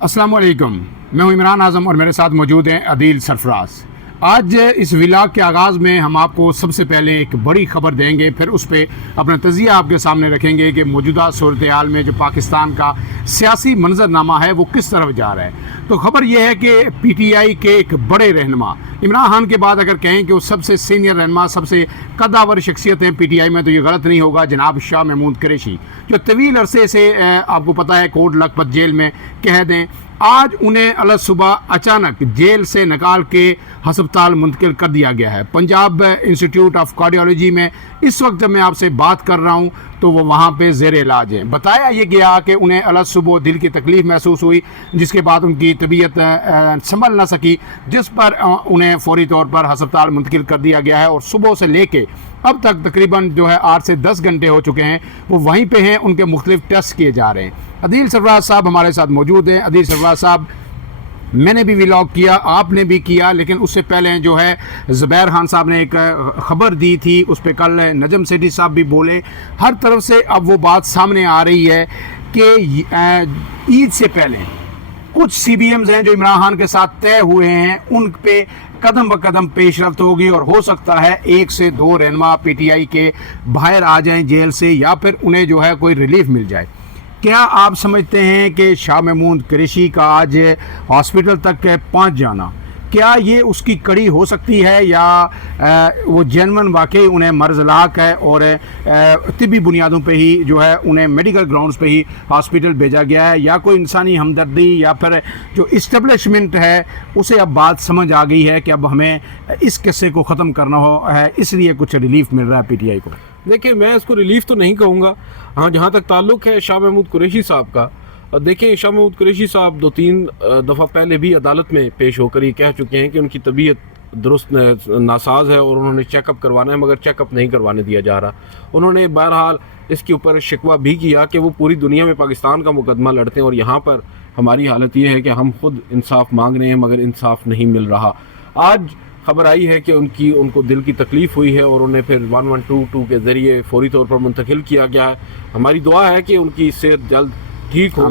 अस्सलाम वालेकुम। मैं हूं इमरान आज़म और मेरे साथ मौजूद हैं अदील सरफराज। आज इस व्लॉग के आगाज़ में हम आपको सबसे पहले एक बड़ी ख़बर देंगे, फिर उस पर अपना तज़िया आपके सामने रखेंगे कि मौजूदा सूरत हाल में जो पाकिस्तान का सियासी मंजरनामा है वो किस तरफ जा रहा है। तो ख़बर यह है कि PTI के एक बड़े रहनुमा इमरान खान के बाद अगर कहें कि वो सबसे सीनियर रहनुमा, सबसे कद्दावर शख्सियत है PTI में, तो ये गलत नहीं होगा। जनाब शाह महमूद कुरैशी जो तवील अरसे से आपको पता है कोट लखपत जेल में कह दें, आज उन्हें अलग सुबह अचानक जेल से निकाल के हस्पताल मुंतकिल कर दिया गया है। पंजाब इंस्टीट्यूट ऑफ कार्डियोलॉजी में इस वक्त जब मैं आपसे बात कर रहा हूं तो वो वहां पे ज़ेर इलाज है। बताया ये गया कि उन्हें अलग सुबह दिल की तकलीफ़ महसूस हुई, जिसके बाद उनकी तबीयत संभल ना सकी, जिस पर उन्हें फौरी तौर पर हस्पताल मुंतकिल कर दिया गया है। और सुबह से लेके अब तक तकरीबन जो है 8 से 10 घंटे हो चुके हैं, वो वहीं पे हैं, उनके मुख्तलिफ टेस्ट किए जा रहे हैं। अदील सरफराज साहब हमारे साथ मौजूद हैं। अदील सरफराज साहब, मैंने भी व्लॉग किया, आपने भी किया, लेकिन उससे पहले जो है ज़ुबैर खान साहब ने एक ख़बर दी थी, उस पर कल नजम सेठी साहब भी बोले। हर तरफ से अब वो बात सामने आ रही है कि ईद से पहले कुछ CBMs हैं जो इमरान खान के साथ तय हुए हैं, उन पे कदम ब कदम पेशरफ्त होगी और हो सकता है 1 से 2 रहनुमा PTI के बाहर आ जाएं जेल से, या फिर उन्हें जो है कोई रिलीफ मिल जाए। क्या आप समझते हैं कि शाह महमूद कुरैशी का आज हॉस्पिटल तक पहुंच जाना, क्या ये उसकी कड़ी हो सकती है, या वो जेनवन वाकई उन्हें मर्ज़ लाक है और तिब्बी बुनियादों पे ही जो है उन्हें मेडिकल ग्राउंड्स पे ही हॉस्पिटल भेजा गया है, या कोई इंसानी हमदर्दी या फिर जो इस्टेब्लिशमेंट है उसे अब बात समझ आ गई है कि अब हमें इस किस्से को ख़त्म करना हो है, इसलिए कुछ रिलीफ मिल रहा है PTI को। देखिए, मैं इसको रिलीफ तो नहीं कहूँगा। हाँ, जहाँ तक ताल्लुक़ है शाह महमूद कुरैशी साहब का, देखिए शाह महमूद कुरैशी साहब 2-3 दफ़ा पहले भी अदालत में पेश होकर ये कह चुके हैं कि उनकी तबीयत दुरुस्त नासाज है और उन्होंने चेकअप करवाना है, मगर चेकअप नहीं करवाने दिया जा रहा। उन्होंने बहरहाल इसके ऊपर शिकवा भी किया कि वो पूरी दुनिया में पाकिस्तान का मुकदमा लड़ते हैं और यहाँ पर हमारी हालत ये है कि हम खुद इंसाफ मांग रहे हैं मगर इंसाफ नहीं मिल रहा। आज खबर आई है कि उनको दिल की तकलीफ़ हुई है और उन्हें फिर 1122 के ज़रिए फौरी तौर पर मुंतकिल किया गया है। हमारी दुआ है कि उनकी सेहत जल्द ठीक हो।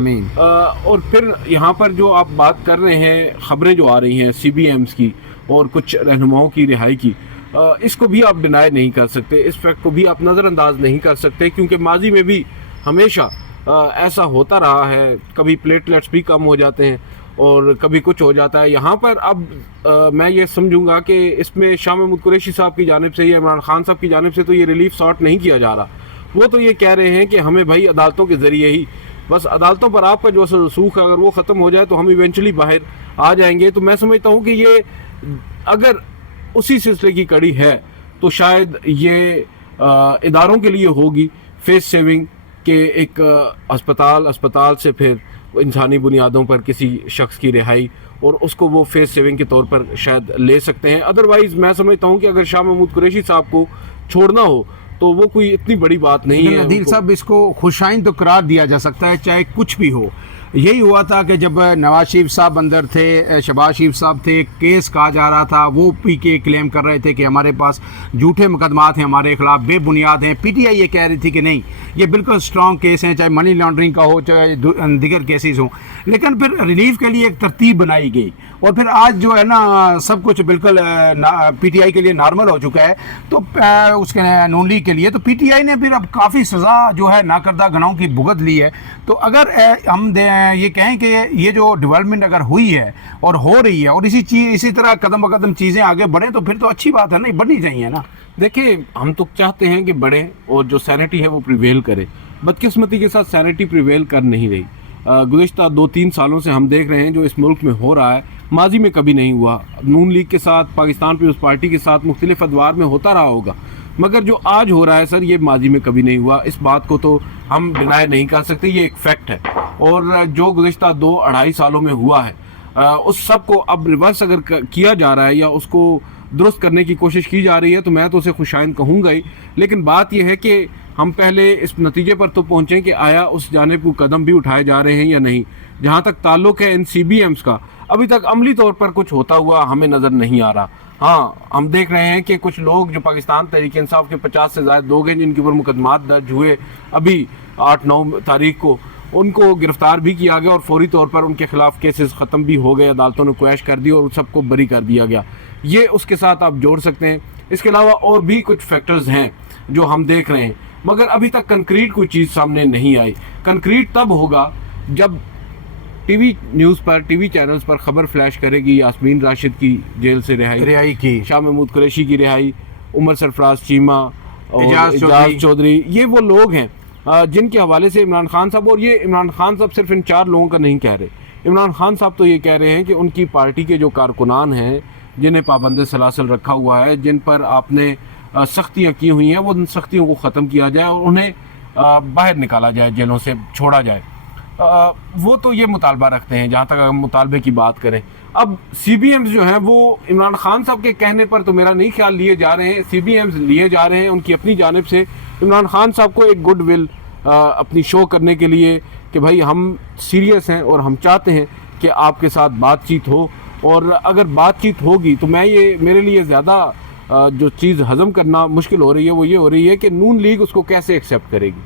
और फिर यहाँ पर जो आप बात कर रहे हैं, ख़बरें जो आ रही हैं CBMs की और कुछ रहनुमाओं की रिहाई की, इसको भी आप डिनाई नहीं कर सकते, इस फैक्ट को भी आप नज़रअंदाज नहीं कर सकते, क्योंकि माजी में भी हमेशा ऐसा होता रहा है। कभी प्लेटलेट्स भी कम हो जाते हैं और कभी कुछ हो जाता है। यहाँ पर अब मैं ये समझूंगा कि इसमें शाह महमूद कुरैशी साहब की जानिब से या इमरान खान साहब की जानिब से तो ये रिलीफ सॉर्ट नहीं किया जा रहा। वो तो ये कह रहे हैं कि हमें भाई अदालतों के ज़रिए ही, बस अदालतों पर आपका जो रसूख है अगर वो ख़त्म हो जाए तो हम इवेंचुअली बाहर आ जाएंगे। तो मैं समझता हूँ कि ये अगर उसी सिलसिले की कड़ी है तो शायद ये इदारों के लिए होगी फेस सेविंग के एक अस्पताल से फिर इंसानी बुनियादों पर किसी शख्स की रिहाई, और उसको वो फेस सेविंग के तौर पर शायद ले सकते हैं। अदरवाइज़ मैं समझता हूँ कि अगर शाह महमूद कुरैशी साहब को छोड़ना हो तो वो कोई इतनी बड़ी बात नहीं है। अदील साहब, इसको खुशाइन तो करार दिया जा सकता है चाहे कुछ भी हो। यही हुआ था कि जब नवाज शरीफ साहब अंदर थे, शहबाज शरीफ साहब थे, केस कहा जा रहा था, वो PK क्लेम कर रहे थे कि हमारे पास झूठे मुकदमात हैं, हमारे खिलाफ बेबुनियाद हैं। PTI ये कह रही थी कि नहीं, ये बिल्कुल स्ट्रॉन्ग केस हैं, चाहे मनी लॉन्ड्रिंग का हो चाहे दीगर केसेस हों। लेकिन फिर रिलीफ के लिए एक तरतीब बनाई गई और फिर आज जो है ना सब कुछ बिल्कुल PTI के लिए नॉर्मल हो चुका है। तो उसके नून लीग के लिए तो PTI ने फिर अब काफ़ी सज़ा जो है नाकर्दा गुनाहों की भुगत ली है। तो अगर हम ये कहें कि ये जो डेवलपमेंट अगर हुई है और हो रही है और इसी तरह कदम ब कदम चीज़ें आगे बढ़ें तो फिर तो अच्छी बात है, नहीं बढ़नी चाहिए ना। देखिए, हम तो चाहते हैं कि बढ़े और जो सैनिटी है वो प्रिवेल करे। बदकिस्मती के साथ सैनिटी प्रिवेल कर नहीं रही। गुज़िश्ता 2-3 सालों से हम देख रहे हैं जो इस मुल्क में हो रहा है, माजी में कभी नहीं हुआ। नून लीग के साथ, पाकिस्तान पीपल्स पार्टी के साथ मुख्तलिफ अदवार में होता रहा होगा, मगर जो आज हो रहा है सर, ये माजी में कभी नहीं हुआ। इस बात को तो हम डिनाई नहीं कर सकते, ये एक फैक्ट है। और जो गुज़िश्ता 2-2.5 सालों में हुआ है, उस सब को अब रिवर्स अगर किया जा रहा है या उसको दुरुस्त करने की कोशिश की जा रही है तो मैं तो उसे खुशाइन कहूँगा ही। लेकिन बात यह है कि हम पहले इस नतीजे पर तो पहुँचें कि आया उस जानिब को कदम भी उठाए जा रहे हैं या नहीं। जहाँ तक ताल्लुक़ है इन CBMs का, अभी तक अमली तौर पर कुछ होता हुआ हमें नज़र नहीं आ रहा। हाँ, हम देख रहे हैं कि कुछ लोग जो पाकिस्तान तहरीक इंसाफ के 50 से ज़्यादा लोग हैं जिनके ऊपर मुकदमात दर्ज हुए अभी 8-9 तारीख को, ان کو گرفتار بھی کیا گیا اور فوری طور پر ان کے خلاف کیسز ختم بھی ہو گئے, عدالتوں نے کویش کر دی اور سب کو بری کر دیا گیا. یہ اس کے ساتھ آپ جوڑ سکتے ہیں. اس کے علاوہ اور بھی کچھ فیکٹرز ہیں جو ہم دیکھ رہے ہیں, مگر ابھی تک کنکریٹ کوئی چیز سامنے نہیں آئی. کنکریٹ تب ہوگا جب ٹی وی نیوز پر, ٹی وی چینلز پر خبر فلیش کرے گی یاسمین راشد کی جیل سے رہائی کی, شاہ محمود قریشی کی رہائی, عمر سرفراز چیمہ اور اعجاز چودھری. یہ وہ لوگ ہیں جن کے حوالے سے عمران خان صاحب, اور یہ عمران خان صاحب صرف ان 4 لوگوں کا نہیں کہہ رہے, عمران خان صاحب تو یہ کہہ رہے ہیں کہ ان کی پارٹی کے جو کارکنان ہیں جنہیں پابند سلاسل رکھا ہوا ہے, جن پر آپ نے سختیاں کی ہوئی ہیں, وہ ان سختیوں کو ختم کیا جائے اور انہیں باہر نکالا جائے, جیلوں سے چھوڑا جائے. وہ تو یہ مطالبہ رکھتے ہیں جہاں تک ہم مطالبے کی بات کریں. اب سی بی ایم جو ہیں وہ عمران خان صاحب کے کہنے پر تو میرا نہیں خیال لیے جا رہے ہیں, سی بی ایم لیے جا رہے ہیں ان کی اپنی جانب سے عمران خان صاحب کو ایک گڈ ول اپنی شو کرنے کے لیے کہ بھائی ہم سیریس ہیں اور ہم چاہتے ہیں کہ آپ کے ساتھ بات چیت ہو, اور اگر بات چیت ہوگی تو میرے لیے زیادہ جو چیز ہضم کرنا مشکل ہو رہی ہے وہ یہ ہو رہی ہے کہ نون لیگ اس کو کیسے ایکسیپٹ کرے گی.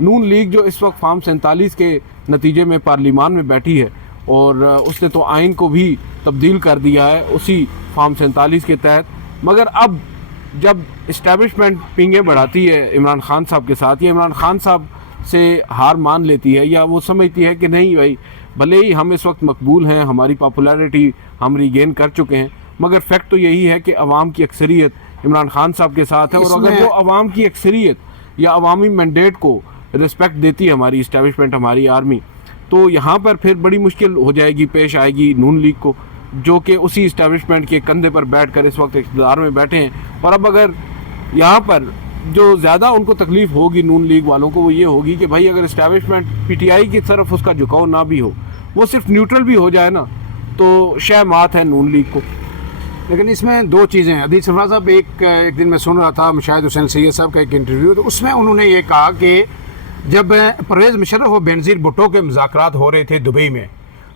نون لیگ جو اس وقت فارم 47 کے نتیجے میں پارلیمان میں بیٹھی ہے, اور اس نے تو آئین کو بھی تبدیل کر دیا ہے اسی فارم 47 کے تحت, مگر اب جب اسٹیبلشمنٹ پینگیں بڑھاتی ہے عمران خان صاحب کے ساتھ, یا عمران خان صاحب سے ہار مان لیتی ہے, یا وہ سمجھتی ہے کہ نہیں بھائی بھلے ہی ہم اس وقت مقبول ہیں, ہماری پاپولیرٹی ہم ریگین کر چکے ہیں, مگر فیکٹ تو یہی ہے کہ عوام کی اکثریت عمران خان صاحب کے ساتھ ہے, اور اگر وہ عوام کی اکثریت یا عوامی مینڈیٹ کو رسپیکٹ دیتی ہے ہماری اسٹیبلشمنٹ, ہماری آرمی, تو یہاں پر پھر بڑی مشکل ہو جائے گی, پیش آئے گی نون لیگ کو, جو کہ اسی اسٹیبلشمنٹ کے کندھے پر بیٹھ کر اس وقت اقتدار میں بیٹھے ہیں. اور اب اگر یہاں پر جو زیادہ ان کو تکلیف ہوگی نون لیگ والوں کو, وہ یہ ہوگی کہ بھائی اگر اسٹیبلشمنٹ پی ٹی آئی کی طرف اس کا جھکاؤ نہ بھی ہو, وہ صرف نیوٹرل بھی ہو جائے نا, تو شہ مات ہے نون لیگ کو. لیکن اس میں 2 چیزیں ہیں. عدیل سرفراز صاحب ایک دن میں سن رہا تھا مشاہد حسین سید صاحب کا ایک انٹرویو, تو اس میں انہوں نے یہ کہا کہ جب پرویز مشرف اور بینظیر بھٹو کے مذاکرات ہو رہے تھے دبئی میں,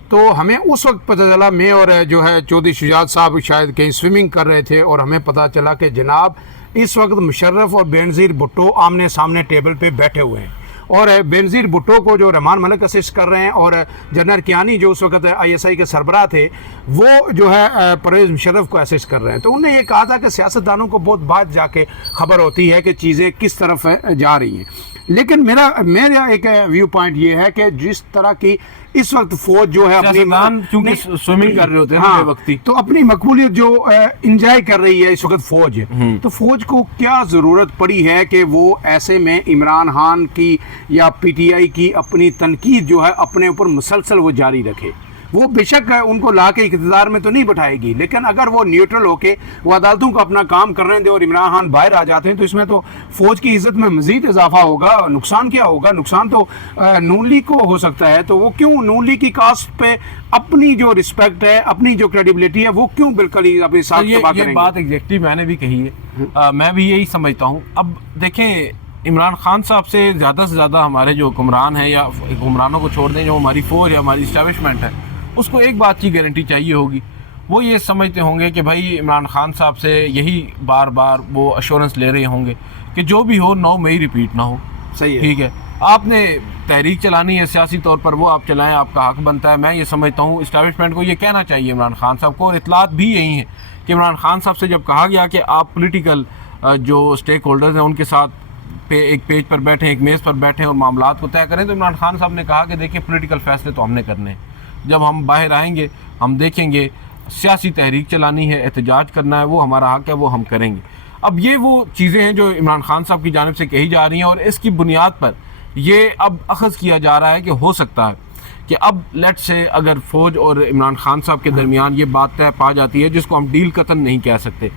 تو ہمیں اس وقت پتہ چلا, میں اور جو ہے چودھری شجاعت صاحب شاید کہیں سوئمنگ کر رہے تھے, اور ہمیں پتہ چلا کہ جناب اس وقت مشرف اور بینظیر بھٹو آمنے سامنے ٹیبل پہ بیٹھے ہوئے ہیں, اور بینظیر بھٹو کو جو رحمان ملک اسسٹ کر رہے ہیں, اور جنرل کیانی جو اس وقت آئی ایس آئی کے سربراہ تھے وہ جو ہے پرویز مشرف کو اسسٹ کر رہے ہیں. تو انہوں نے یہ کہا تھا کہ سیاستدانوں کو بہت بعد جا کے خبر ہوتی ہے کہ چیزیں کس طرف جا رہی ہیں. لیکن میرا ایک ویو پوائنٹ یہ ہے کہ جس طرح کی اس وقت فوج جو ہے اپنی کیونکہ سوئمنگ کر رہے ہوتے ہیں بے وقتی, تو اپنی مقبولیت جو انجوائے کر رہی ہے اس وقت فوج, تو فوج کو کیا ضرورت پڑی ہے کہ وہ ایسے میں عمران خان کی یا پی ٹی آئی کی اپنی تنقید جو ہے اپنے اوپر مسلسل وہ جاری رکھے. وہ بے شک ان کو لا کے اقتدار میں تو نہیں بٹھائے گی, لیکن اگر وہ نیوٹرل ہو کے وہ عدالتوں کو اپنا کام کرنے دے اور عمران خان باہر آ جاتے ہیں, تو اس میں تو فوج کی عزت میں مزید اضافہ ہوگا. نقصان کیا ہوگا؟ نقصان تو نون لیگ کو ہو سکتا ہے. تو وہ کیوں نون لیگ کی کاسٹ پہ اپنی جو رسپیکٹ ہے, اپنی جو کریڈیبلٹی ہے, وہ کیوں بالکل ہی اپنے ساتھ تباہ کریں گے؟ یہ بات ایگزیکٹلی میں نے بھی کہی ہے, میں بھی یہی سمجھتا ہوں. اب دیکھیں عمران خان صاحب سے زیادہ ہمارے جو حکمران ہیں, یا حکمرانوں کو چھوڑ دیں, جو ہماری فوج ہے, ہماری اسٹیبلشمنٹ ہے, اس کو ایک بات کی گارنٹی چاہیے ہوگی. وہ یہ سمجھتے ہوں گے کہ بھائی عمران خان صاحب سے یہی بار بار وہ ایشورنس لے رہے ہوں گے کہ جو بھی ہو 9 مئی ریپیٹ نہ ہو. صحیح ہے, ٹھیک ہے, آپ نے تحریک چلانی ہے سیاسی طور پر, وہ آپ چلائیں, آپ کا حق بنتا ہے. میں یہ سمجھتا ہوں اسٹیبلشمنٹ کو یہ کہنا چاہیے عمران خان صاحب کو, اور اطلاعات بھی یہی ہیں کہ عمران خان صاحب سے جب کہا گیا کہ آپ پولیٹیکل جو اسٹیک ہولڈرز ہیں ان کے ساتھ ایک پیج پر بیٹھیں, ایک میز پر بیٹھیں اور معاملات کو طے کریں, تو عمران خان صاحب نے کہا کہ دیکھیں پولیٹیکل فیصلے تو ہم نے کرنے ہیں, جب ہم باہر آئیں گے ہم دیکھیں گے, سیاسی تحریک چلانی ہے, احتجاج کرنا ہے, وہ ہمارا حق ہے, وہ ہم کریں گے. اب یہ وہ چیزیں ہیں جو عمران خان صاحب کی جانب سے کہی جا رہی ہیں, اور اس کی بنیاد پر یہ اب اخذ کیا جا رہا ہے کہ ہو سکتا ہے کہ اب لیٹ سے اگر فوج اور عمران خان صاحب کے درمیان یہ بات طے پا جاتی ہے, جس کو ہم ڈیل قطن نہیں کہہ سکتے,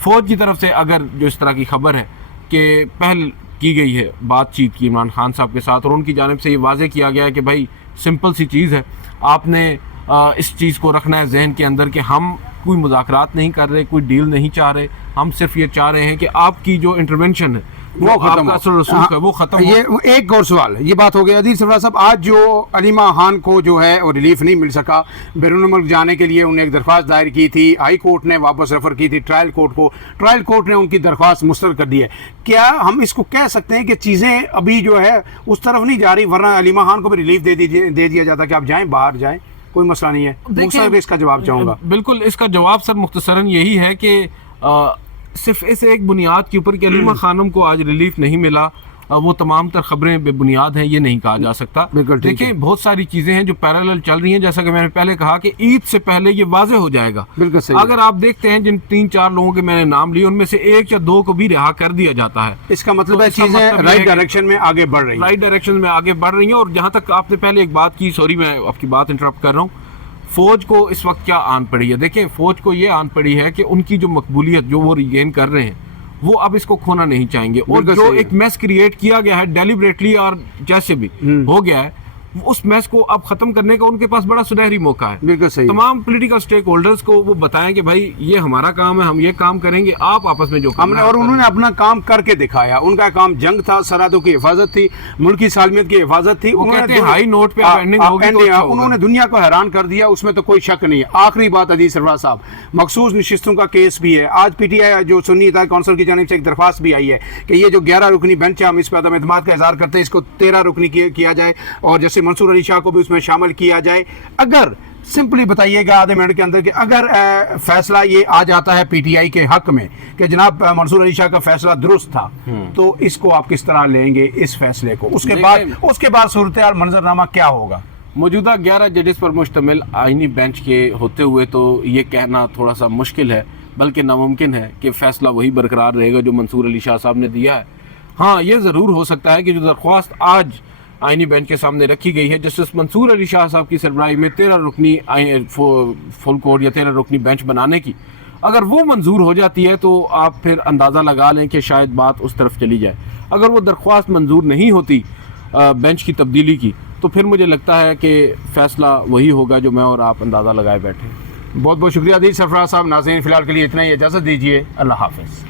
فوج کی طرف سے اگر جو اس طرح کی خبر ہے کہ پہل کی گئی ہے بات چیت کی عمران خان صاحب کے ساتھ, اور ان کی جانب سے یہ واضح کیا گیا ہے کہ بھائی سمپل سی چیز ہے, آپ نے اس چیز کو رکھنا ہے ذہن کے اندر کہ ہم کوئی مذاکرات نہیں کر رہے, کوئی ڈیل نہیں چاہ رہے, ہم صرف یہ چاہ رہے ہیں کہ آپ کی جو انٹرونشن ہے وہ ختم आपका असर रसूख है वो खत्म हो। ये एक और सवाल, ये बात हो गया अदील सरफराज साहब, आज जो अलीमा खान को जो है वो रिलीफ नहीं मिल सका, बैरून मुल्क जाने के लिए उन्हें एक दरख्वास्त दायर की थी, हाई कोर्ट ने वापस रेफर की थी ट्रायल कोर्ट को, ट्रायल कोर्ट ने उनकी दरख्वास्त मुस्तरद कर दी है। क्या हम इसको कह सकते हैं कि चीज़ें अभी जो है उस तरफ नहीं जा रही, वरना अलीमा खान को भी रिलीफ दे दिया जाता कि आप जाएँ, बाहर जाएँ, कोई मसला नहीं है? मुख्तसर इसका जवाब चाहूँगा। बिल्कुल, इसका जवाब सर मुख्तसरन यही है कि सिर्फ इस एक बुनियाद के ऊपर कि अलीमा खानम को आज रिलीफ नहीं मिला, वो तमाम तर खबरें बेबुनियाद हैं, ये नहीं कहा जा सकता। देखें, बहुत सारी चीज़ें हैं जो पैरेलल चल रही हैं, जैसा कि मैंने पहले कहा कि ईद से पहले ये वाज़े हो जाएगा। बिल्कुल सही। अगर आप देखते हैं जिन 3-4 लोगों के मैंने नाम लिए, उनमें से 1 या 2 को भी रिहा कर दिया जाता है। इसका मतलब है चीज़ें राइट डायरेक्शन में आगे बढ़ रही हैं। राइट डायरेक्शन में आगे बढ़ रही हैं। और जहाँ तक आपने पहले एक बात की, सॉरी मैं आपकी बात इंटरप्ट कर रहा हूँ, फौज को इस वक्त क्या आन पड़ी है? देखें, फौज को ये आन पड़ी है कि उनकी जो मकबूलियत जो वो रिगेन कर रहे हैं, वो अब इसको खोना नहीं चाहेंगे। और जो एक मैस क्रिएट किया गया है डेलिबरेटली और जैसे भी हो गया है, उस मैस को अब खत्म करने का उनके पास बड़ा सुनहरी मौका है। बिल्कुल सही। तमाम पॉलिटिकल स्टेक होल्डर्स को वो बताएं कि भाई ये हमारा काम है, हम ये काम करेंगे, आप आपस में जो हमने, और उन्होंने अपना काम करके दिखाया। उनका काम जंग था, सरहदों की हिफाजत थी, मुल्क की सालमियत की हिफाजत थी। उन्होंने हाई नोट पे एंडिंग होगी तो अच्छा होगा। उन्होंने दुनिया को हैरान कर दिया, उसमें तो कोई शक नहीं है। आखिरी बात अदील सरफराज साहब, मखसूस नशिस्तों का केस भी है। आज पीटीआई जो सुन्नी इत्तेहाद कौंसिल की जानिब से एक दरख्वास्त भी आई है कि ये जो 11 रुकनी बेंच है, हम इस पर अदम एतमाद का इजहार करते हैं, इसको 13 रुकनी किया जाए और जैसे मंसूर अली शाह को भी उसमें शामिल किया जाए। अगर सिंपली बताइएगा आधे मिनट के अंदर कि अगर फैसला ये आ जाता है पीटीआई के हक में कि जनाब मंसूर अली शाह का फैसला दुरुस्त था, तो इसको आप किस तरह लेंगे इस फैसले को? उसके बाद सूरत हाल मंजरनामा क्या होगा? मौजूदा 11 जजेस पर मुश्तमिल आइनी बेंच के होते हुए तो ये कहना थोड़ा सा मुश्किल है, बल्कि नामुमकिन है कि फैसला वही बरकरार रहेगा जो मंसूर अली शाह साहब ने दिया है। हाँ, ये ज़रूर हो सकता है कि जो दरख्वास्त आज आइनी बेंच के सामने रखी गई है, जस्टिस मंसूर अली शाह साहब की सरबराही में 13 रुकनी फुल कोर्ट या 13 रुकनी बेंच बनाने की, अगर वो मंजूर हो जाती है तो आप फिर अंदाज़ा लगा लें कि शायद बात उस तरफ चली जाए। अगर वो दरख्वास्त मंजूर नहीं होती बेंच की तब्दीली की, तो फिर मुझे लगता है कि फ़ैसला वही होगा जो मैं और आप अंदाज़ा लगाए बैठे। बहुत बहुत शुक्रिया अदील सरफराज साहब। नाज़रीन, फ़िलहाल के लिए इतना ही, इजाज़त दीजिए। अल्लाह हाफ़िज़।